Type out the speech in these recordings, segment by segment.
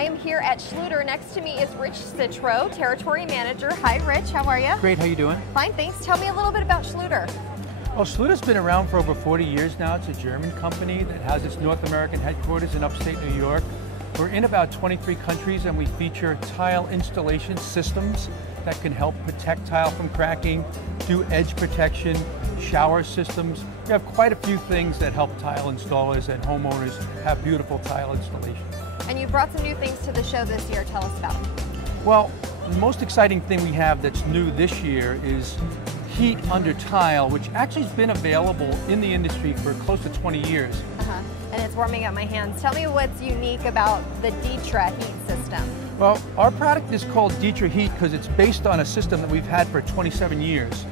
I am here at Schluter. Next to me is Rich Citro, Territory Manager. Hi, Rich. How are you? Great. How you doing? Fine, thanks. Tell me a little bit about Schluter. Well, Schluter's been around for over 40 years now. It's a German company that has its North American headquarters in upstate New York. We're in about 23 countries, and we feature tile installation systems that can help protect tile from cracking, do edge protection, shower systems. We have quite a few things that help tile installers and homeowners have beautiful tile installation. And you brought some new things to the show this year. Tell us about them. Well, the most exciting thing we have that's new this year is heat under tile, which actually has been available in the industry for close to 20 years. And it's warming up my hands. Tell me what's unique about the DITRA-HEAT system. Well, our product is called DITRA-HEAT because it's based on a system that we've had for 27 years.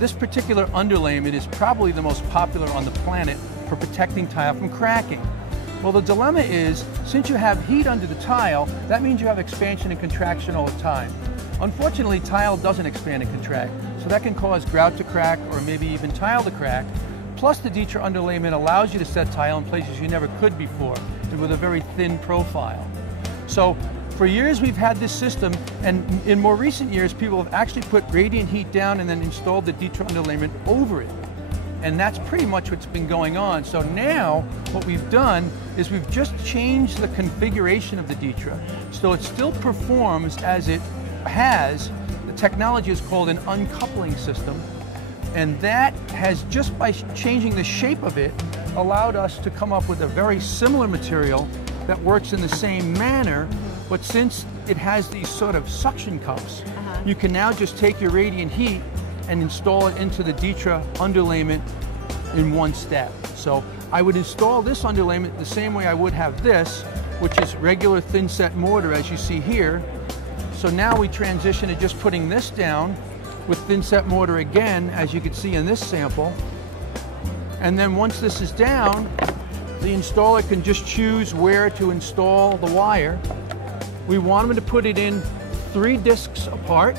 This particular underlayment is probably the most popular on the planet for protecting tile from cracking. Well, the dilemma is, since you have heat under the tile, that means you have expansion and contraction all the time. Unfortunately, tile doesn't expand and contract, so that can cause grout to crack or maybe even tile to crack. Plus, the DITRA underlayment allows you to set tile in places you never could before, and with a very thin profile. So, for years we've had this system, and in more recent years, people have actually put radiant heat down and then installed the DITRA underlayment over it. And that's pretty much what's been going on. So now, what we've done is we've just changed the configuration of the DITRA, so it still performs as it has. The technology is called an uncoupling system. And that has, just by changing the shape of it, allowed us to come up with a very similar material that works in the same manner, but since it has these sort of suction cups, you can now just take your radiant heat and install it into the DITRA underlayment in one step. So I would install this underlayment the same way I would have this, which is regular thin set mortar, as you see here. So now we transition to just putting this down with thin set mortar again, as you can see in this sample. And then once this is down, the installer can just choose where to install the wire. We want them to put it in 3 discs apart.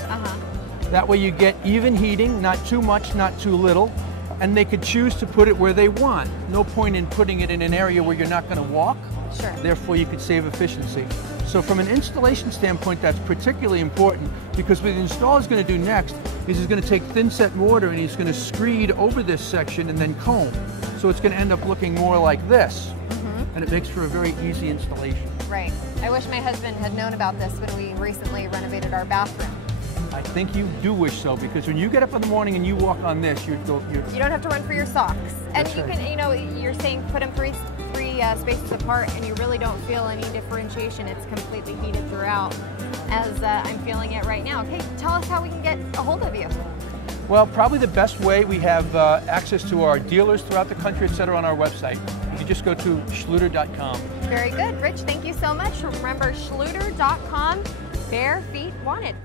That way you get even heating, not too much, not too little. And they could choose to put it where they want. No point in putting it in an area where you're not going to walk. Sure. Therefore, you could save efficiency. So from an installation standpoint, that's particularly important, because what the installer is going to do next is he's going to take thin set mortar and he's going to screed over this section and then comb. So it's going to end up looking more like this. And it makes for a very easy installation. Right. I wish my husband had known about this when we recently renovated our bathroom. I think you do wish so, because when you get up in the morning and you walk on this, you don't have to run for your socks. And That's you right. can, you know, you're saying put them three spaces apart, and you really don't feel any differentiation. It's completely heated throughout, as I'm feeling it right now. Okay, tell us how we can get a hold of you. Well, probably the best way, we have access to our dealers throughout the country, etc. on our website. You can just go to schluter.com. Very good. Rich, thank you so much. Remember, schluter.com, bare feet wanted.